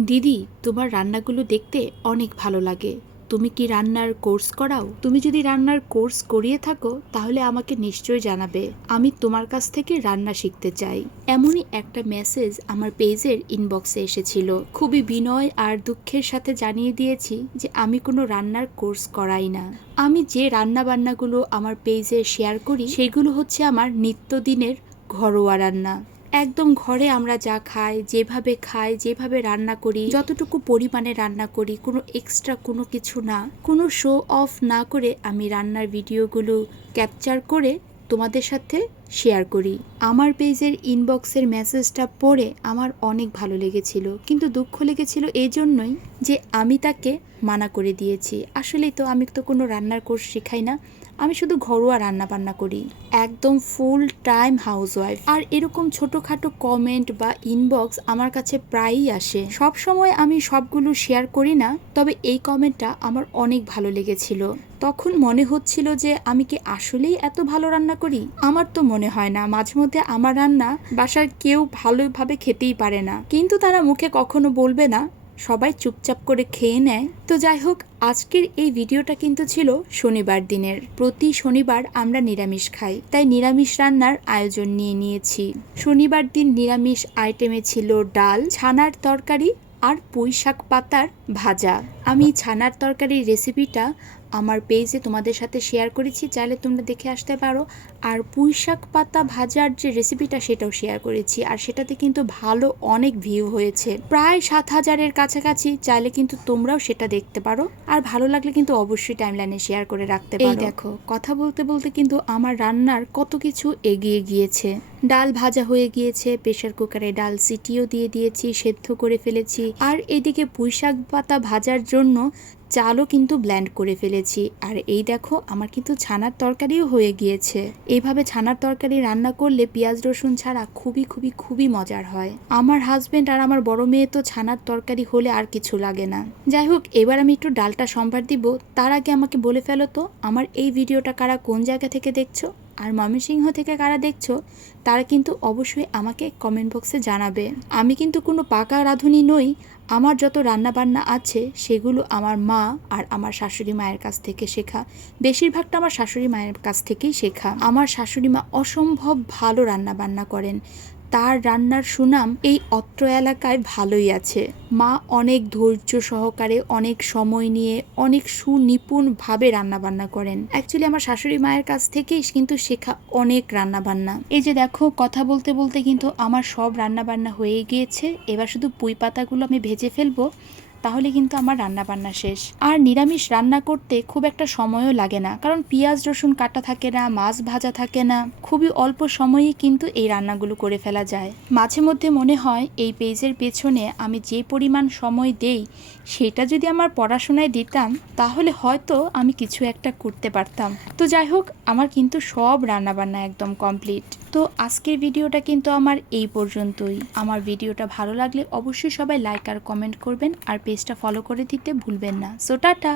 দিদি, তোমার রান্নাগুলো দেখতে অনেক ভালো লাগে। তুমি কি রান্নার কোর্স করাও? তুমি যদি রান্নার কোর্স করিয়ে থাকো, তাহলে আমাকে নিশ্চয় জানাবে। আমি তোমার কাছ থেকে রান্না শিখতে চাই। এমনই একটা মেসেজ আমার পেজের ইনবক্সে এসেছিল। খুবই বিনয় আর দুঃখের সাথে জানিয়ে দিয়েছি যে আমি কোনো রান্নার কোর্স করাই না। আমি যে রান্না বান্নাগুলো আমার পেজে শেয়ার করি, সেগুলো হচ্ছে আমার নিত্যদিনের ঘরোয়া রান্না। একদম ঘরে আমরা যা খাই, যেভাবে খাই, যেভাবে রান্না করি, যতটুকু পরিমাণে রান্না করি, কোনো এক্সট্রা কোনো কিছু না, কোনো শো অফ না করে আমি রান্নার ভিডিওগুলো ক্যাপচার করে তোমাদের সাথে শেয়ার করি। আমার পেজের ইনবক্সের মেসেজটা পড়ে আমার অনেক ভালো লেগেছিল, কিন্তু দুঃখ লেগেছিল এই জন্যই যে আমি তাকে মানা করে দিয়েছি। আসলেই তো আমি তো কোনো রান্নার কোর্স শেখাই না আমি শুধু ঘরোয়া রান্না বান্না করি। একদম ফুল টাইম হাউসওয়াইফ আর এরকম ছোটোখাটো কমেন্ট বা ইনবক্স আমার কাছে প্রায়ই আসে। সব সময় আমি সবগুলো শেয়ার করি না, তবে এই কমেন্টটা আমার অনেক ভালো লেগেছিল। তখন মনে হচ্ছিল যে আমি কি আসলেই এত ভালো রান্না করি? আমার তো মনে হয় না, মাঝে মধ্যে আমার রান্না বাসার কেউ ভালোভাবে খেতেই পারে না। কিন্তু তারা মুখে কখনো বলবে না সবাই চুপচাপ করে খেয়ে নেয়। তো যাই হোক, আজকের এই ভিডিওটা কিন্তু ছিল শনিবার দিনের। প্রতি শনিবার আমরা নিরামিষ খাই, তাই নিরামিষ রান্নার আয়োজন নিয়ে নিয়েছি। শনিবার দিন নিরামিষ আইটেমে ছিল ডাল, ছানার তরকারি আর পুঁই শাক পাতার ভাজা। আমি ছানার তরকারির রেসিপিটা আমার পেজে তোমাদের সাথে শেয়ার করেছি চাইলে তোমরা দেখে আসতে পারো। আর পুঁই শাক পাতা ভাজার যে রেসিপিটা সেটাও শেয়ার করেছি। আর সেটাতে কিন্তু ভালো অনেক ভিউ হয়েছে। প্রায় সাত হাজারের কাছাকাছি চাইলে কিন্তু তোমরাও সেটা দেখতে পারো। আর ভালো লাগলে কিন্তু অবশ্যই টাইমলাইনে শেয়ার করে রাখতে পারো। এই দেখো কথা বলতে বলতে কিন্তু আমার রান্নার কত কিছু এগিয়ে গিয়েছে। ডাল ভাজা হয়ে গিয়েছে প্রেশার কুকারে ডাল সিটিও দিয়ে দিয়েছি সেদ্ধ করে ফেলেছি। আর এদিকে পুঁই শাক পাতা ভাজার জন্য চালও কিন্তু ব্ল্যান্ড করে ফেলেছি। আর এই দেখো, আমার কিন্তু ছানার তরকারিও হয়ে গিয়েছে। এইভাবে ছানার তরকারি রান্না করলে পেঁয়াজ, রসুন ছাড়া খুবই খুবই খুবই মজার হয়। আমার হাজবেন্ড আর আমার বড় মেয়ে তো ছানার তরকারি হলে আর কিছু লাগে না। যাই হোক, এবার আমি একটু ডালটা সম্ভার দিব। তার আগে আমাকে বলে ফেলো তো, আমার এই ভিডিওটা কারা কোন জায়গা থেকে দেখছ? আর ময়মনসিংহ থেকে কারা দেখছ, তারা কিন্তু অবশ্যই আমাকে কমেন্ট বক্সে জানাবে। আমি কিন্তু কোনো পাকা রাঁধুনি নই, আমার যত রান্নাবান্না আছে, সেগুলো আমার মা আর আমার শাশুড়ি মায়ের কাছ থেকে শেখা। বেশিরভাগটা আমার শাশুড়ি মায়ের কাছ থেকেই শেখা। আমার শাশুড়ি মা অসম্ভব ভালো রান্নাবান্না করেন। তার রান্নার সুনাম এই অত্র এলাকায় ভালোই আছে। মা অনেক ধৈর্য সহকারে অনেক সময় নিয়ে অনেক সুনিপুণভাবে রান্নাবান্না করেন। অ্যাকচুয়ালি আমার শাশুড়ি মায়ের কাছ থেকেই কিন্তু শেখা অনেক রান্নাবান্না। এই যে দেখো, কথা বলতে বলতে কিন্তু আমার সব রান্নাবান্না হয়ে গিয়েছে। এবার শুধু পুঁই পাতাগুলো আমি ভেজে ফেলব। তাহলে কিন্তু আমার রান্না বান্না শেষ। আর নিরামিষ রান্না করতে খুব একটা সময়ও লাগে না, কারণ পেঁয়াজ, রসুন কাটা থাকে না, মাছ ভাজা থাকে না। খুবই অল্প সময়েই কিন্তু এই রান্নাগুলো করে ফেলা যায়। মাঝে মধ্যে মনে হয় এই পেজের পেছনে আমি যে পরিমাণ সময় দেই, সেটা যদি আমার পড়াশোনায় দিতাম, তাহলে হয়তো আমি কিছু একটা করতে পারতাম। তো যাই হোক, আমার কিন্তু সব রান্নাবান্না একদম কমপ্লিট। তো আজকের ভিডিওটা কিন্তু আমার এই পর্যন্তই। আমার ভিডিওটা ভালো লাগলে অবশ্যই সবাই লাইক আর কমেন্ট করবেন, আর পেজটা ফলো করে দিতে ভুলবেন না। So tata!